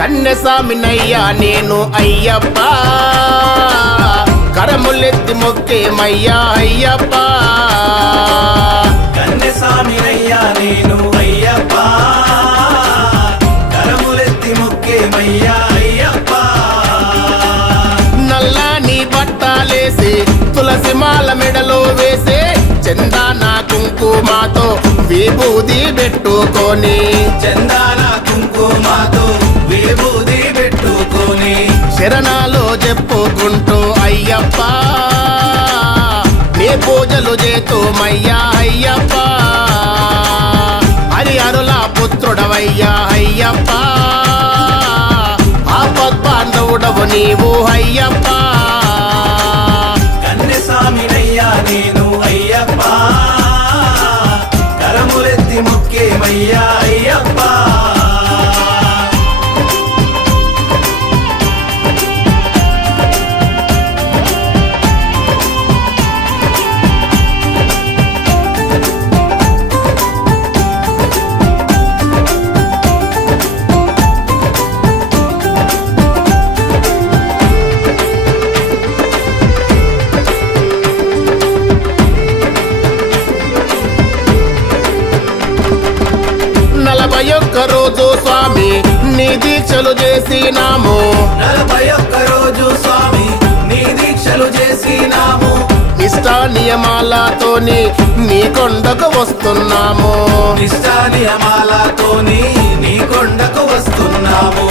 కన్నెసామినయ్యా నేను అయ్యప్ప కరములెత్తి మొక్కేమయ్యా అయ్యప్ప కన్నెసామినయ్యా నేను అయ్యప్ప కరములెత్తి మొక్కేమయ్యా అయ్యప్ప నల్లని బట్టాలేసి తులసి మాల మెడలో వేసే చందాన కుంకుమాతో విభూది పెట్టుకొని చందాన కుంకుమాతో విభూది పెట్టుకొని శరణాలు చెప్పుకుంటూ అయ్యప్ప నీ పూజలు చేతుమయ్యా అయ్యప్ప హరిహరుల పుత్రుడవయ్యా అయ్యప్ప ఆపద్బాంధవుడవు నీవు అయ్యప్ప కన్నెసామినయ్యా నేను అయ్యప్ప కరములెత్తి మొక్కేమయ్యా అయ్యప్ప ఒక్క రోజు స్వామి నీ దీక్షలు చేసినాము 41 రోజు స్వామి నీ దీక్షలు చేసినాము నిష్టా నియమాలతోని నీ కొండకు వస్తున్నాము నిష్టా నియమాలతోని నీ కొండకు వస్తున్నాము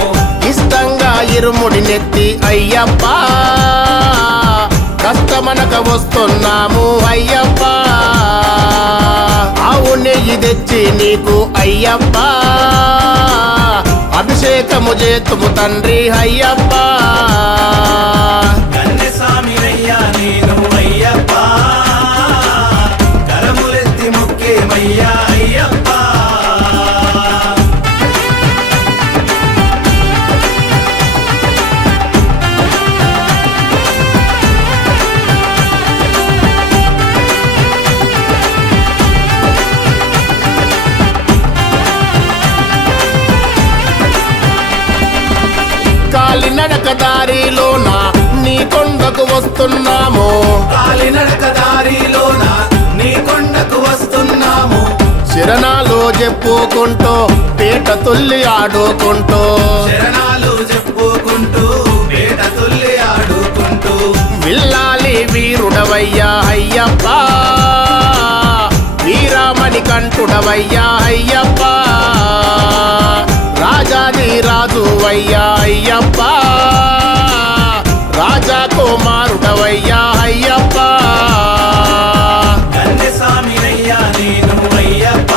ఇష్టంగా ఇరుముడి నెత్తి అయ్యప్ప కష్టమనక వస్తున్నాము అయ్యప్ప ఆవు నెయ్యి తెచ్చి నీకు అయ్యప్ప అభిషేకము చేతుము తండ్రి అయ్యప్ప కన్నెసామినయ్యా నేను అయ్యప్ప కరములెత్తి మొక్కేమయ్యా అయ్యప్ప కాలినడక దారిలోన నీ కొండకు వస్తున్నాము కాలినడక దారిలోన నీ కొండకు వస్తున్నాము శరణాలు చెప్పుకుంటూ పేట తుల్లి ఆడుకుంటూ శరణాలు చెప్పుకుంటూ పేట తుల్లి ఆడుకుంటూ విల్లాలి వీరుడవయ్యా అయ్యప్ప వీరామణి కంఠుడవయ్యా అయ్యప్ప రాజాది రాజువయ్యా అయ్యప్ప రాజా కుమారుడవయ్యా అయ్యప్ప కన్నెసామినయ్యా నేను అయ్యప్ప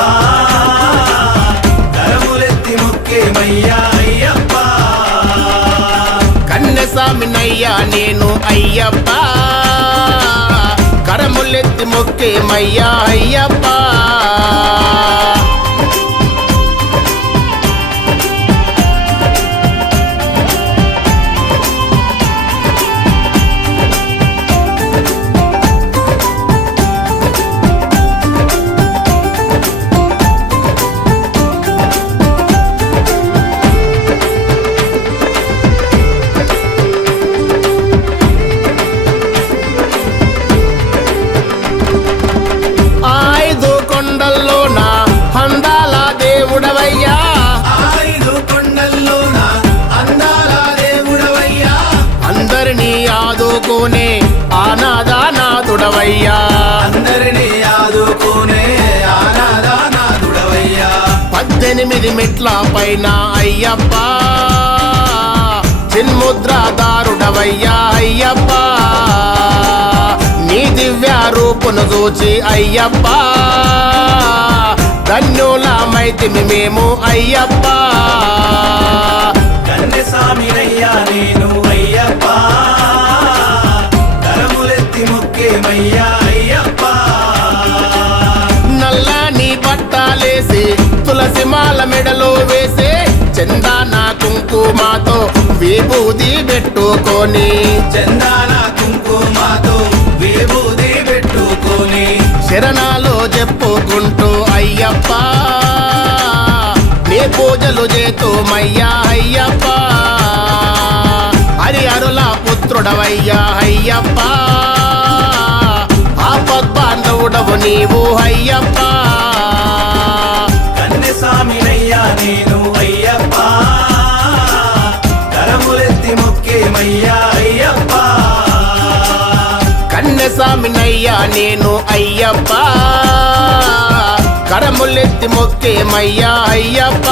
కరములెత్తి మొక్కేమయ్యా అయ్యప్ప కన్నెసామినయ్యా నేను అయ్యప్ప కరములెత్తి మొక్కేమయ్యా అయ్యప్ప ఆదుకోనే ఆనాదానాథుడవయ్యా అందరినీ ఆదుకోనే ఆనాదానాథుడవయ్యా 18 మెట్ల పైన అయ్యప్ప చిన్ముద్రాదారుడవయ్యా అయ్యప్ప నీ దివ్య రూపును చూచి అయ్యప్ప ధన్యులమైతిమి మేము అయ్యప్ప కన్నెసామినయ్యా నేను అయ్యప్ప కరములెత్తి మొక్కేమయ్యా అయ్యప్ప నల్లని బట్టాలేసి తులసి మాల మెడలో వేసే చందాన కుంకుమాతో విభూది పెట్టుకొని చందాన కుంకుమాతో విభూది పెట్టుకొని శరణాలు చెప్పుకుంటూ అయ్యప్ప నీ పూజలు చేతుమయ్యా అయ్యప్ప తోడవయ్యా అయ్యప్ప ఆపద్బాంధవుడవు నీవు అయ్యప్ప కన్నెస్వామినయ్యా నేను అయ్యప్ప కరములెత్తి మొక్కేమయ్యా అయ్యప్ప కన్నెస్వామినయ్యా నేను అయ్యప్ప కరములెత్తి మొక్కేమయ్యా అయ్యప్ప